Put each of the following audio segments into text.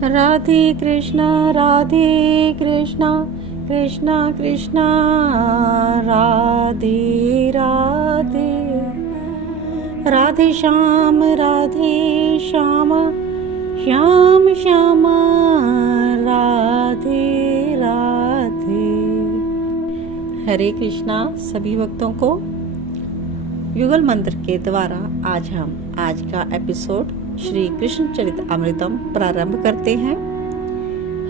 राधे कृष्णा कृष्णा कृष्णा राधे राधे। राधे श्याम श्याम श्याम राधे राधे। हरे कृष्णा सभी भक्तों को युगल मंत्र के द्वारा आज का एपिसोड श्री कृष्ण चरितमृतम प्रारंभ करते हैं।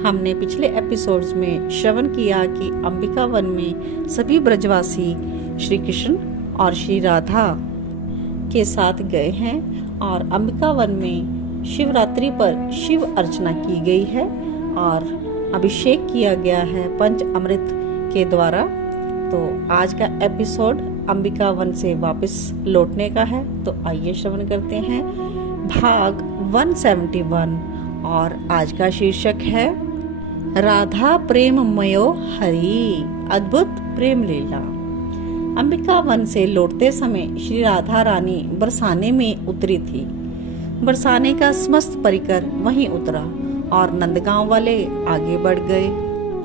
हमने पिछले एपिसोड्स में श्रवण किया कि अंबिका वन में सभी ब्रजवासी श्री कृष्ण और श्री राधा के साथ गए हैं और अंबिका वन में शिवरात्रि पर शिव अर्चना की गई है और अभिषेक किया गया है पंच अमृत के द्वारा। तो आज का एपिसोड अंबिका वन से वापस लौटने का है, तो आइए श्रवण करते हैं भाग 171 और आज का शीर्षक है राधा प्रेममयो हरि, अद्भुत प्रेम लीला। अंबिका वन से लौटते समय श्री राधा रानी बरसाने में उतरी थी। बरसाने का समस्त परिकर वहीं उतरा और नंदगांव वाले आगे बढ़ गए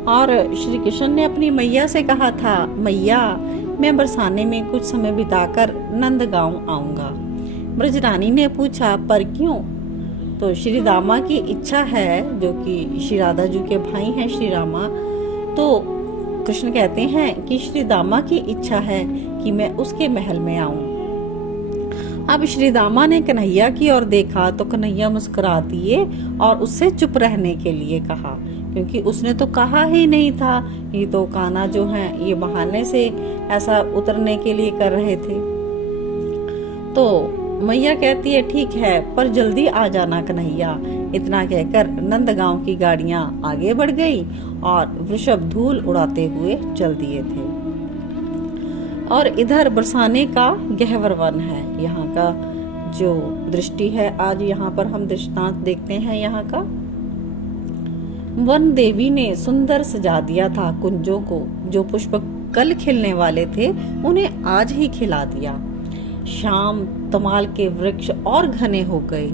और श्री कृष्ण ने अपनी मैया से कहा था, मैया मैं बरसाने में कुछ समय बिताकर नंदगांव आऊंगा। ब्रजरानी ने पूछा, पर क्यों? तो श्री दामा की इच्छा है, जो कि श्री राधा जी के भाई हैं श्री रामा। तो कृष्ण कहते हैं कि श्री दामा की इच्छा है कि मैं उसके महल में आऊं। अब श्री दामा ने कन्हैया की ओर देखा तो कन्हैया मुस्कुरा दिए और उससे चुप रहने के लिए कहा, क्योंकि उसने तो कहा ही नहीं था। ये तो कान्हा जो है ये बहाने से ऐसा उतरने के लिए कर रहे थे। तो मैया कहती है, ठीक है पर जल्दी आ जाना कन्हैया। इतना कहकर नंदगांव की गाड़ियां आगे बढ़ गई और वृषभ धूल उड़ाते हुए चल दिए थे। और इधर बरसाने का गहवर वन है। यहाँ का जो दृष्टि है, आज यहाँ पर हम दृष्टांत देखते हैं। यहाँ का वन देवी ने सुंदर सजा दिया था कुंजों को। जो पुष्प कल खिलने वाले थे उन्हें आज ही खिला दिया। शाम तमाल के वृक्ष और घने हो गए।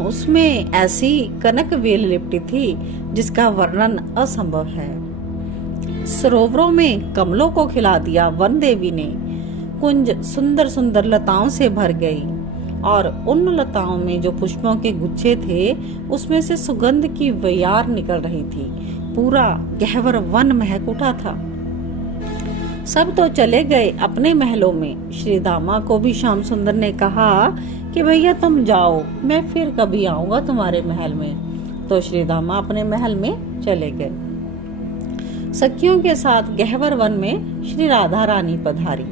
उसमें ऐसी कनक वेल लिपटी थी जिसका वर्णन असंभव है। सरोवरों में कमलों को खिला दिया वन देवी ने। कुंज सुंदर सुंदर लताओं से भर गई और उन लताओं में जो पुष्पों के गुच्छे थे उसमें से सुगंध की बयार निकल रही थी। पूरा गहवर वन महक उठा था। सब तो चले गए अपने महलों में। श्री दामा को भी श्याम सुंदर ने कहा कि भैया तुम जाओ, मैं फिर कभी आऊंगा तुम्हारे महल में। तो श्री दामा अपने महल में चले गए। सखियों के साथ गहवर वन में श्री राधा रानी पधारी।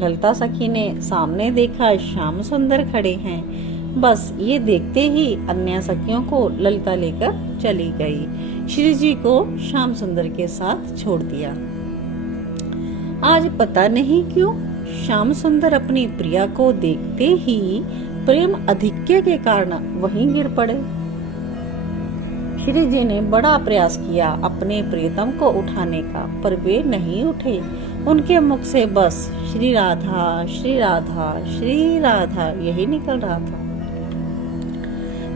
ललिता सखी ने सामने देखा श्याम सुंदर खड़े हैं। बस ये देखते ही अन्य सखियों को ललिता लेकर चली गई। श्री जी को श्याम सुंदर के साथ छोड़ दिया। आज पता नहीं क्यों श्याम सुंदर अपनी प्रिया को देखते ही प्रेम अधिक्य के कारण वहीं गिर पड़े। श्री जी ने बड़ा प्रयास किया अपने प्रियतम को उठाने का, पर वे नहीं उठे। उनके मुख से बस श्री राधा श्री राधा श्री राधा यही निकल रहा था।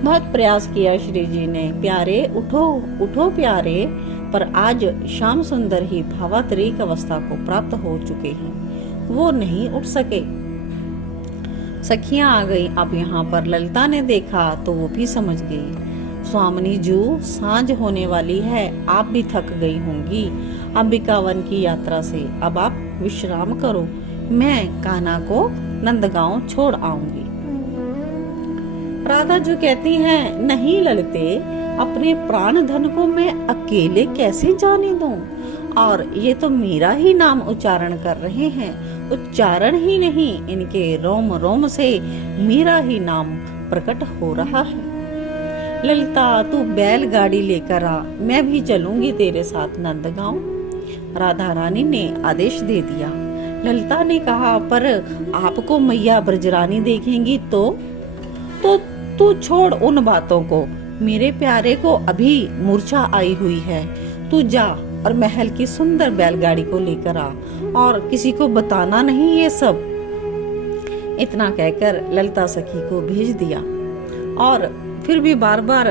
बहुत प्रयास किया श्री जी ने, प्यारे उठो उठो प्यारे, पर आज श्याम सुंदर ही भावात्रिक अवस्था को प्राप्त हो चुके हैं, वो नहीं उठ सके। सखियां आ गई। अब यहाँ पर ललिता ने देखा तो वो भी समझ गई। स्वामिनी जू सांझ होने वाली है, आप भी थक गई होंगी अंबिका वन की यात्रा से। अब आप विश्राम करो, मैं कान्हा को नंदगांव छोड़ आऊंगी। राधा जो कहती हैं, नहीं ललिते, अपने प्राण धन को मैं अकेले कैसे जाने दूं? और ये तो मेरा ही नाम उच्चारण कर रहे हैं। उच्चारण ही नहीं, इनके रोम रोम से मेरा ही नाम प्रकट हो रहा है। ललिता तू बैलगाड़ी लेकर आ, मैं भी चलूंगी तेरे साथ नंदगांव। राधा रानी ने आदेश दे दिया। ललिता ने कहा, पर आपको मैया ब्रजरानी देखेंगी तो तू छोड़ उन बातों को। मेरे प्यारे को अभी मूर्छा आई हुई है। तू जा और महल की सुंदर बैलगाड़ी को लेकर आ और किसी को बताना नहीं ये सब। इतना कहकर ललिता सखी को भेज दिया और फिर भी बार बार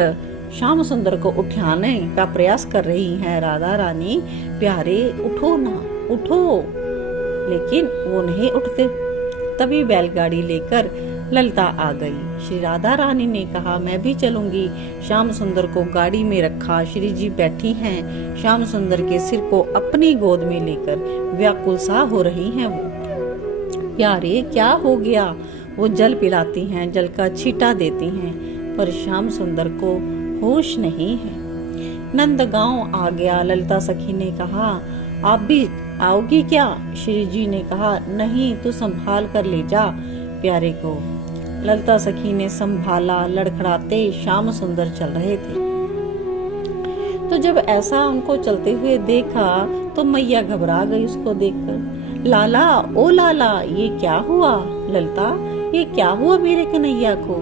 श्याम सुंदर को उठाने का प्रयास कर रही हैं। राधा रानी, प्यारे उठो ना, उठो, लेकिन वो नहीं उठते। तभी बैलगाड़ी लेकर ललिता आ गई। श्री राधा रानी ने कहा, मैं भी चलूंगी। श्याम सुंदर को गाड़ी में रखा। श्री जी बैठी हैं। श्याम सुंदर के सिर को अपनी गोद में लेकर व्याकुल सा हो रही हैं। वो, प्यारे क्या हो गया? वो जल पिलाती हैं, जल का छींटा देती हैं, पर श्याम सुंदर को होश नहीं है। नंदगांव आ गया। ललिता सखी ने कहा, आप भी आओगी क्या? श्री जी ने कहा, नहीं, तू संभाल कर ले जा प्यारे को। ललिता सखी ने संभाला। लड़खड़ाते श्याम सुंदर चल रहे थे। तो जब ऐसा उनको चलते हुए देखा तो मैया घबरा गई उसको देखकर। लाला, ओ लाला, ये क्या हुआ? ललिता, ये क्या हुआ मेरे कन्हैया को?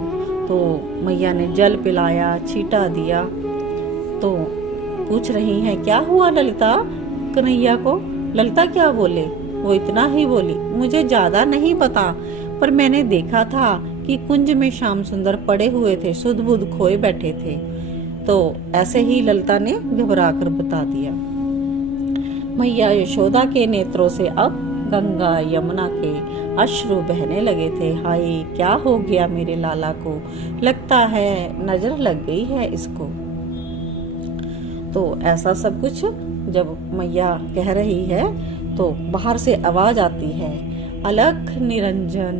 तो मैया ने जल पिलाया, छींटा दिया। तो पूछ रही हैं, क्या हुआ ललिता कन्हैया को? ललिता क्या बोले? वो इतना ही बोली, मुझे ज्यादा नहीं पता, पर मैंने देखा था कि कुंज में श्याम सुंदर पड़े हुए थे, सुध बुध खोए बैठे थे। तो ऐसे ही ललिता ने घबरा कर बता दिया। मैया यशोदा के नेत्रों से अब गंगा यमुना के अश्रु बहने लगे थे। हाय, क्या हो गया मेरे लाला को? लगता है नजर लग गई है इसको। तो ऐसा सब कुछ जब मैया कह रही है तो बाहर से आवाज आती है, अलख निरंजन।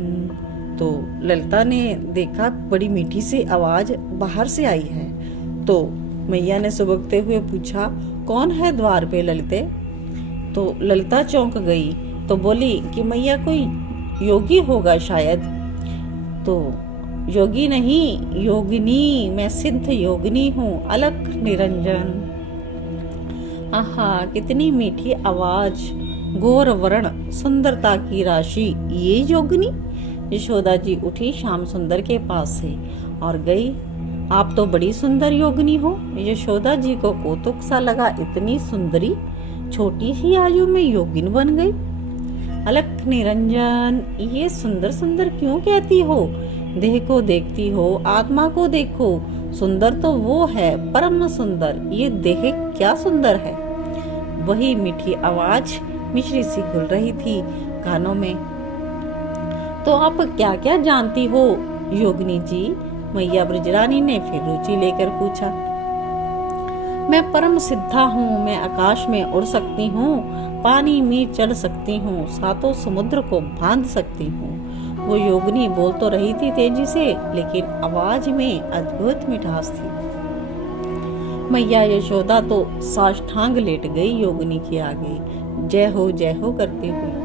तो ललिता ने देखा बड़ी मीठी सी आवाज बाहर से आई है। तो मैया ने सुबकते हुए पूछा, कौन है द्वार पे ललिते? तो ललिता चौंक गई। तो बोली कि मैया कोई योगी होगा शायद। तो योगी नहीं, योगिनी, मैं सिद्ध योगिनी हूँ, अलख निरंजन। आहा, कितनी मीठी आवाज, गोर वर्ण, सुंदरता की राशि, ये योगिनी? यशोदा जी उठी श्याम सुंदर के पास से और गई। आप तो बड़ी सुंदर योगिनी हो। यशोदा जी को कौतुक सा लगा, इतनी सुंदरी छोटी सी आयु में योगिन बन गई। अलख निरंजन, ये सुंदर सुंदर क्यों कहती हो? देह को देखती हो, आत्मा को देखो। सुंदर तो वो है, परम सुंदर, ये देह क्या सुंदर है। वही मीठी आवाज मिश्री सी घुल रही थी कानों में। तो आप क्या क्या जानती हो योगिनी जी? मैया ब्रजरानी ने फिर रुचि लेकर पूछा। मैं परम सिद्धा हूँ, मैं आकाश में उड़ सकती हूँ, पानी में चढ़ सकती हूँ, सातों समुद्र को बांध सकती हूँ। वो योगिनी बोल तो रही थी तेजी से, लेकिन आवाज में अद्भुत मिठास थी। मैया यशोदा तो साष्टांग लेट गई योगिनी के आगे, जय हो करते हुए।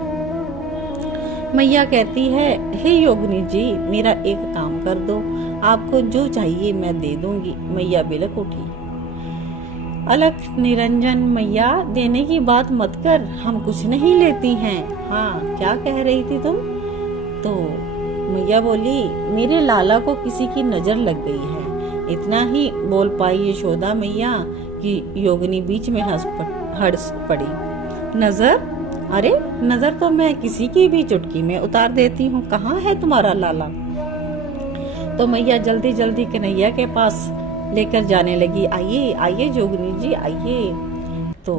मैया कहती है, हे योगिनी जी, मेरा एक काम कर दो, आपको जो चाहिए मैं दे दूंगी। मैया बिलक उठी। अलख निरंजन, मैया देने की बात मत कर, हम कुछ नहीं लेती हैं। हाँ, क्या कह रही थी तुम? तो मैया बोली, मेरे लाला को किसी की नजर लग गई है। इतना ही बोल पाई यशोदा मैया कि योगिनी बीच में हंस पड़ी। नजर? अरे नजर तो मैं किसी की भी चुटकी में उतार देती हूँ। कहाँ है तुम्हारा लाला? तो मैया जल्दी जल्दी कन्हैया के पास लेकर जाने लगी। आइए आइए योगिनी जी, आइए। तो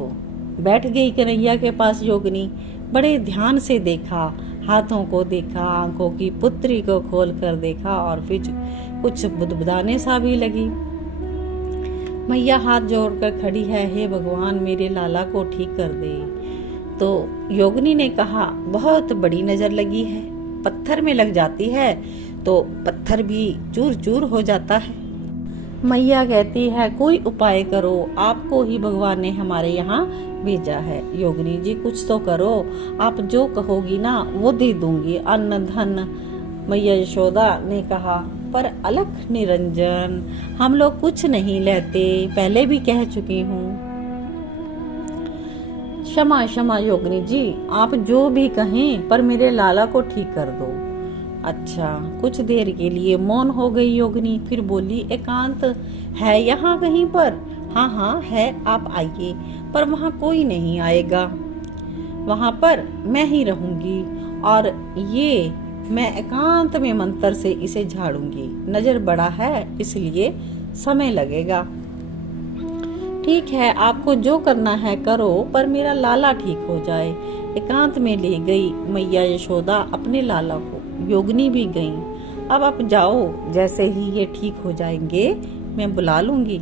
बैठ गई कन्हैया के पास योगिनी। बड़े ध्यान से देखा, हाथों को देखा, आंखों की पुतरी को खोल कर देखा और फिर कुछ बुदबुदाने सा भी लगी। मैया हाथ जोड़कर खड़ी है, हे भगवान मेरे लाला को ठीक कर दे। तो योगिनी ने कहा, बहुत बड़ी नजर लगी है, पत्थर में लग जाती है तो पत्थर भी चूर चूर हो जाता है। मैया कहती है, कोई उपाय करो, आपको ही भगवान ने हमारे यहाँ भेजा है। योगिनी जी कुछ तो करो, आप जो कहोगी ना वो दे दूंगी, अन्न धन। मैया यशोदा ने कहा, पर अलख निरंजन, हम लोग कुछ नहीं लेते, पहले भी कह चुकी हूँ। क्षमा क्षमा योगिनी जी, आप जो भी कहें, पर मेरे लाला को ठीक कर दो। अच्छा, कुछ देर के लिए मौन हो गई योगिनी, फिर बोली, एकांत है यहाँ कहीं पर? हाँ हाँ है, आप आइए, पर वहाँ कोई नहीं आएगा, वहाँ पर मैं ही रहूंगी और ये मैं एकांत में मंत्र से इसे झाड़ूंगी। नजर बड़ा है इसलिए समय लगेगा। ठीक है, आपको जो करना है करो, पर मेरा लाला ठीक हो जाए। एकांत में ले गई मैया यशोदा अपने लाला को। योगिनी भी गई। अब आप जाओ, जैसे ही ये ठीक हो जाएंगे मैं बुला लूंगी।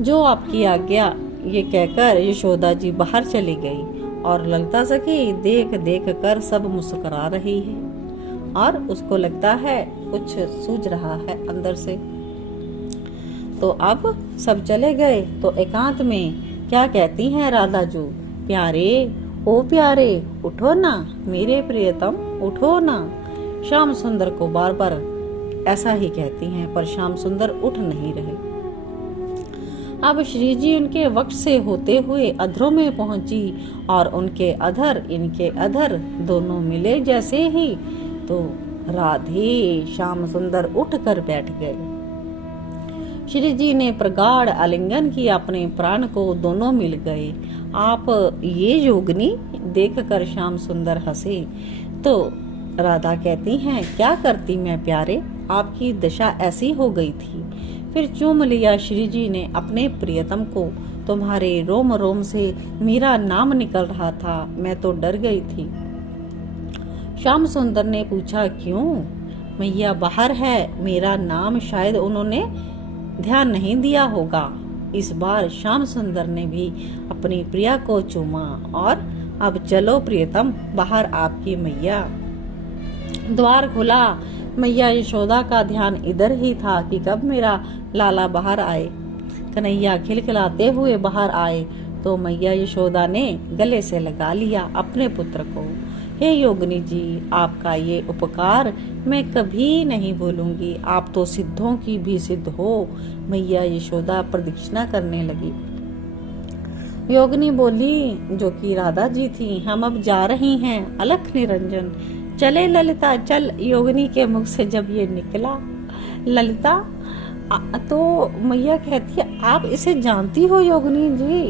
जो आपकी आज्ञा, ये कहकर यशोदा जी बाहर चली गई और ललिता सखी देख देख कर सब मुस्कुरा रही है और उसको लगता है कुछ सूझ रहा है अंदर से। तो अब सब चले गए तो एकांत में क्या कहती हैं राधा जी, प्यारे ओ प्यारे उठो ना, मेरे प्रियतम उठो ना। श्याम सुंदर को बार बार ऐसा ही कहती हैं, पर श्याम सुंदर उठ नहीं रहे। अब श्री जी उनके वक्त से होते हुए अधरों में पहुंची और उनके अधर इनके अधर दोनों मिले जैसे ही तो राधे श्याम सुंदर उठ कर बैठ गए। श्री जी ने प्रगाढ़ आलिंगन किया अपने प्राण को, दोनों मिल गए। आप ये योगिनी देखकर श्याम सुंदर हंसे। तो राधा कहती हैं, क्या करती मैं प्यारे, आपकी दशा ऐसी हो गई थी। फिर चूम लिया श्री जी ने अपने प्रियतम को। तुम्हारे रोम रोम से मेरा नाम निकल रहा था, मैं तो डर गई थी। श्याम सुंदर ने पूछा, क्यों? मैया बाहर है, मेरा नाम शायद उन्होंने ध्यान नहीं दिया होगा। इस बार श्याम सुंदर ने भी अपनी प्रिया को चूमा और अब चलो प्रियतम बाहर, आपकी मैया। द्वार खुला। मैया यशोदा का ध्यान इधर ही था कि कब मेरा लाला बाहर आए। कन्हैया खिलखिलाते हुए बाहर आए तो मैया यशोदा ने गले से लगा लिया अपने पुत्र को। हे योगिनी जी, आपका ये उपकार मैं कभी नहीं भूलूंगी। आप तो सिद्धों की भी सिद्ध हो। मैया यशोदा प्रदक्षिणा करने लगी। योगिनी बोली, जो कि राधा जी थी, हम अब जा रही हैं। अलख निरंजन चले ललिता चल। योगिनी के मुख से जब ये निकला ललिता, तो मैया कहती है, आप इसे जानती हो योगिनी जी?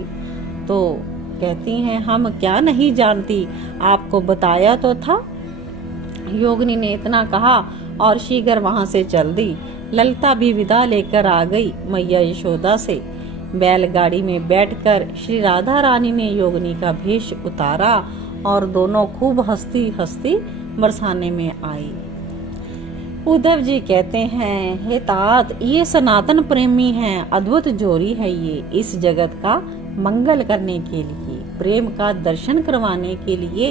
तो कहती हैं, हम क्या नहीं जानती, आपको बताया तो था। योगिनी ने इतना कहा और शीघ्र वहां से चल दी। ललिता भी विदा लेकर आ गई मैया यशोदा से। बैलगाड़ी में बैठकर श्री राधा रानी ने योगिनी का भेष उतारा और दोनों खूब हंसती हंसती बरसाने में आई। उद्धव जी कहते हैं, हे तात, ये सनातन प्रेमी हैं, अद्भुत जोड़ी है ये। इस जगत का मंगल करने के लिए, प्रेम का दर्शन करवाने के लिए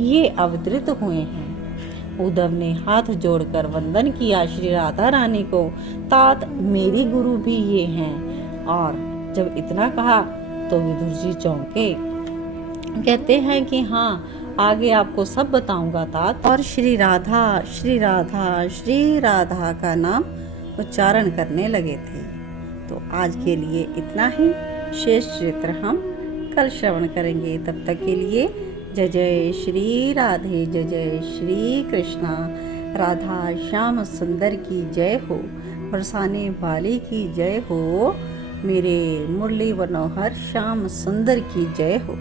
ये अवतरित हुए हैं। उद्धव ने हाथ जोड़कर वंदन किया श्री राधा रानी को। तात, मेरी गुरु भी ये हैं। और जब इतना कहा तो विदुर जी चौंके। कहते हैं कि हाँ, आगे आपको सब बताऊंगा तात। और श्री राधा श्री राधा श्री राधा का नाम उच्चारण करने लगे थे। तो आज के लिए इतना ही। शेष चरित्र हम कल श्रवण करेंगे। तब तक के लिए जय जय श्री राधे, जय जय श्री कृष्णा। राधा श्याम सुंदर की जय हो, बरसाने वाली की जय हो, मेरे मुरली मनोहर श्याम सुंदर की जय हो।